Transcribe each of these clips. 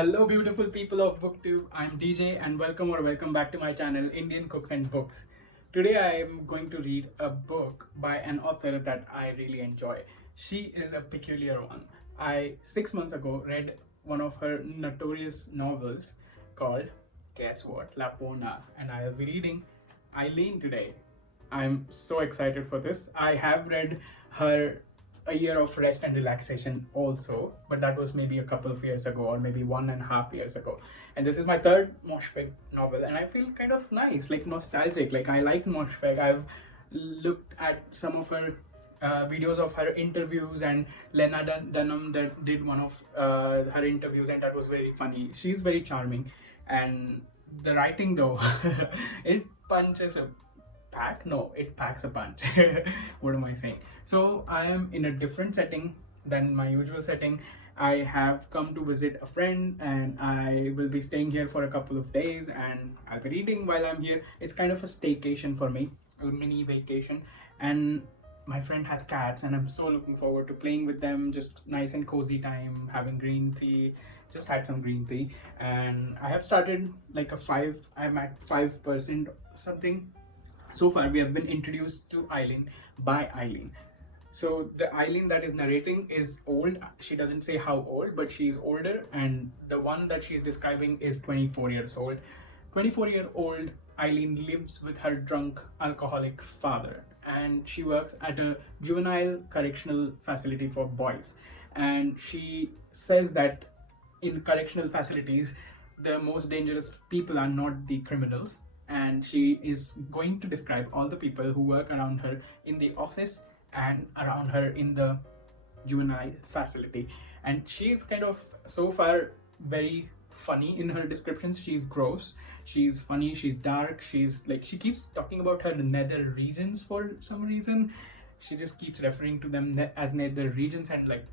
Hello, beautiful people of BookTube. I'm DJ, and welcome back to my channel, Indian Cooks and Books. Today, I am going to read a book by an author that I really enjoy. She is a peculiar one. I 6 months ago read one of her notorious novels called, guess what, La Pona, and I'll be reading Eileen today. I'm so excited for this. I have read her A Year of Rest and Relaxation also, but that was maybe a couple of years ago, or maybe 1.5 years ago. And this is my third Moshfegh novel, and I feel kind of nice, like nostalgic. Like I like Moshfegh. I've looked at some of her videos of her interviews, and Lena Dunham that did one of her interviews, and that was very funny. She's very charming, and the writing though, it punches a pack. No, it packs a punch. What am I saying? So I am in a different setting than my usual setting. I have come to visit a friend, and I will be staying here for a couple of days, and I'll be reading while I'm here. It's kind of a staycation for me, a mini vacation. And my friend has cats, and I'm so looking forward to playing with them. Just nice and cozy time, having green tea. Just had some green tea, and I have started like a five. I'm at 5% something. So far, we have been introduced to Eileen by Eileen. So the Eileen that is narrating is old. She doesn't say how old, but she's older, and the one that she's describing is 24 years old. 24-year-old Eileen lives with her drunk alcoholic father, and she works at a juvenile correctional facility for boys. And she says that in correctional facilities, the most dangerous people are not the criminals, and she is going to describe all the people who work around her in the office and around her in the juvenile facility. And she's kind of so far very funny in her descriptions. She's gross, she's funny, she's dark, she's like, she keeps talking about her nether regions for some reason. She just keeps referring to them as nether regions, and like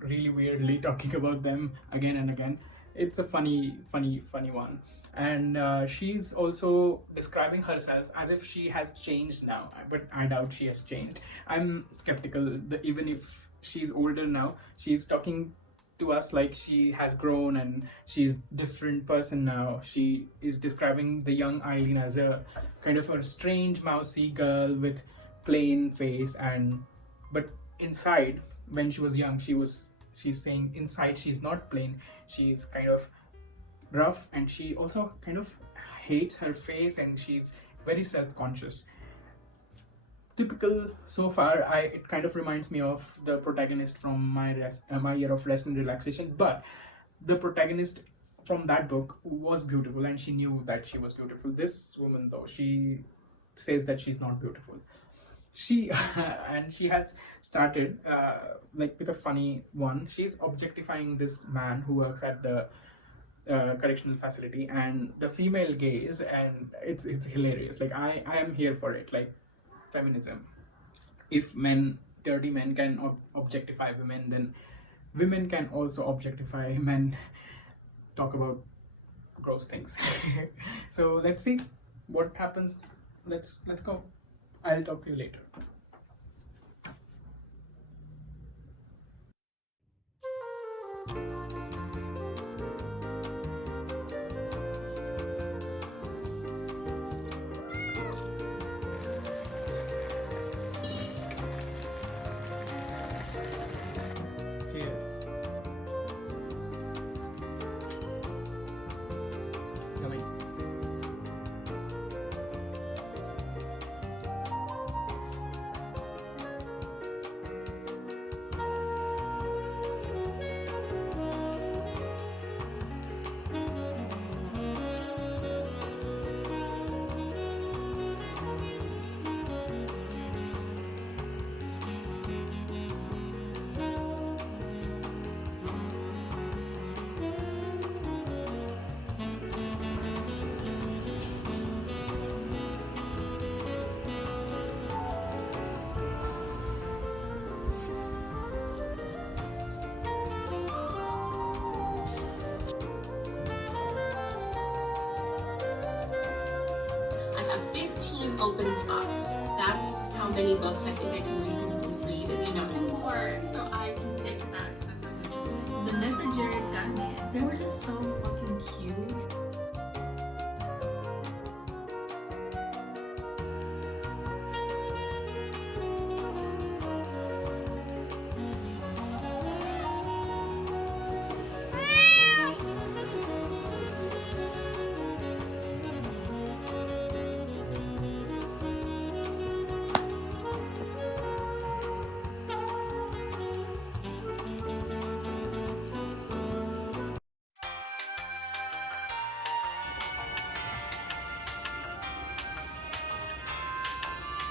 really weirdly talking about them again and again. It's a funny one. And she's also describing herself as if she has changed now, but I doubt she has changed. I'm skeptical that even if she's older now, she's talking to us like she has grown and she's different person now. She is describing the young Eileen as a kind of a strange mousy girl with plain face, and but inside, when she was young, she's saying inside she's not plain. She's kind of rough, and she also kind of hates her face, and she's very self-conscious. Typical so far. It kind of reminds me of the protagonist from My Year of Rest and Relaxation, but the protagonist from that book was beautiful, and she knew that she was beautiful. This woman though, she says that she's not beautiful. She and she has started like with a funny one. She's objectifying this man who works at the correctional facility, and the female gaze, and it's hilarious. Like I am here for it. Like feminism. If dirty men can objectify women, then women can also objectify men. Talk about gross things. So let's see what happens. Let's go. I'll talk to you later. Cheers. Yummy. have 15 open spots. That's how many books I think I can reasonably read in a month. Or so I can pick that. That's what I'm just saying. The messenger is done. There were just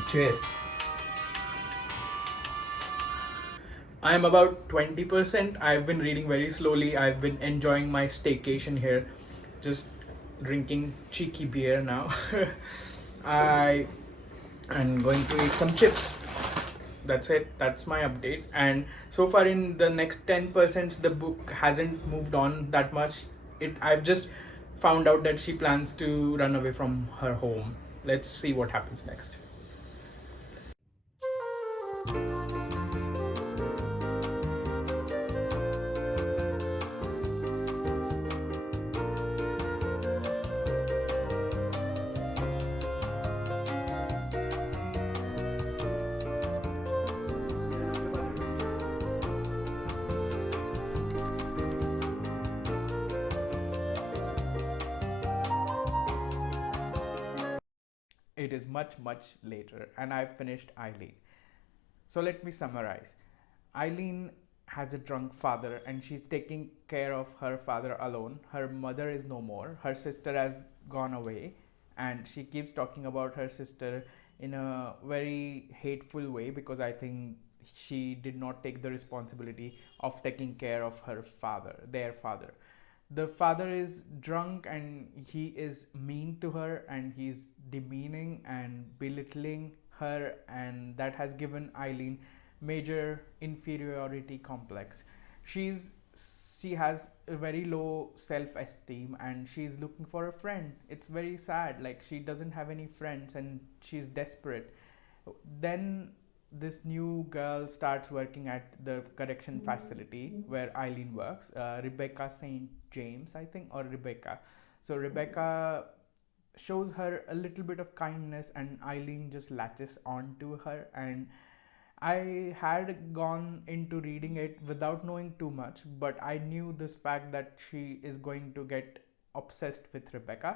Cheers. I'm about 20%. I've been reading very slowly. I've been enjoying my staycation here, just drinking cheeky beer now. I am going to eat some chips. That's it. That's my update. And so far, in the next 10%, the book hasn't moved on that much. I've just found out that she plans to run away from her home. Let's see what happens next. It is much, much later, and I've finished Eileen. So let me summarize. Eileen has a drunk father, and she's taking care of her father alone. Her mother is no more. Her sister has gone away, and she keeps talking about her sister in a very hateful way because I think she did not take the responsibility of taking care of her father, their father. The father is drunk and he is mean to her and he's demeaning and belittling her, and that has given Eileen major inferiority complex. she's she has a very low self esteem and she's looking for a friend. It's very sad, like she doesn't have any friends and she's desperate. Then this new girl starts working at the correction facility where Eileen works, Rebecca St. James, I think, or Rebecca. So Rebecca shows her a little bit of kindness, and Eileen just latches on to her. And I had gone into reading it without knowing too much, but I knew this fact that she is going to get obsessed with Rebecca.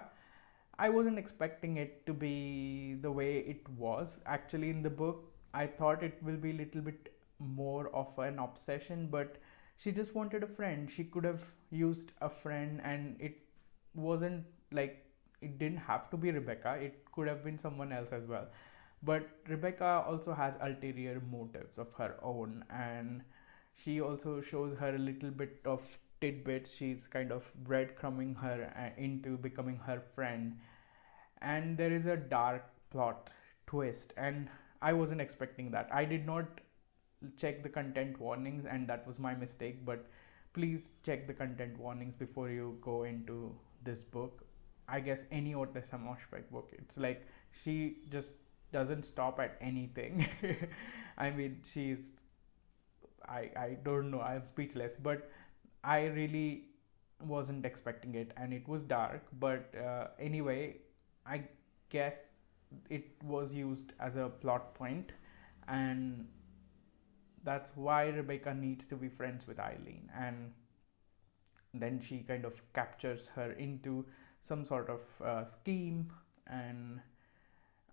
I wasn't expecting it to be the way it was. Actually, in the book, I thought it will be a little bit more of an obsession, but she just wanted a friend. She could have used a friend, and it wasn't like it didn't have to be Rebecca, it could have been someone else as well. But Rebecca also has ulterior motives of her own, and she also shows her a little bit of tidbits. She's kind of breadcrumbing her into becoming her friend, and there is a dark plot twist, and I wasn't expecting that. I did not check the content warnings, and that was my mistake. But please check the content warnings before you go into this book. I guess any Ottessa Moshfegh book, it's like she just doesn't stop at anything. I mean, I don't know, I'm speechless. But I really wasn't expecting it, and it was dark. But anyway, I guess it was used as a plot point, and that's why Rebecca needs to be friends with Eileen. And then she kind of captures her into some sort of scheme, and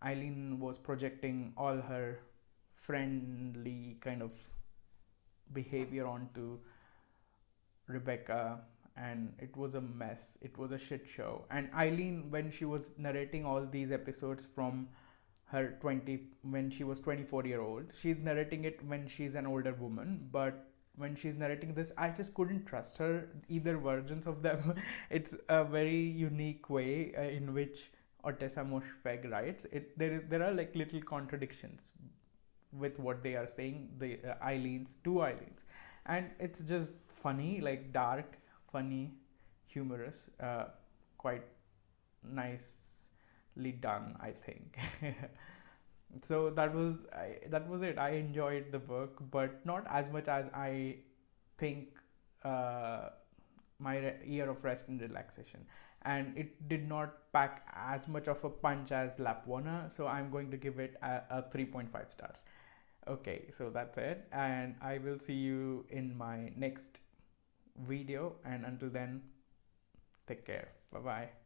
Eileen was projecting all her friendly kind of behavior onto Rebecca, and it was a mess. It was a shit show. And Eileen, when she was narrating all these episodes from her 20 when she was 24-year old, she's narrating it when she's an older woman. But when she's narrating this, I just couldn't trust her, either versions of them. It's a very unique way in which Ottessa Moshfegh writes it. There are like little contradictions with what they are saying, the two Eileens, and it's just funny, like dark, funny, humorous, quite nicely done, I think. So that was it. I enjoyed the book, but not as much as I think uh, year of rest and relaxation. And it did not pack as much of a punch as Lapwana, so I'm going to give it a 3.5 stars. Okay, so that's it, and I will see you in my next video. And until then, take care. Bye bye.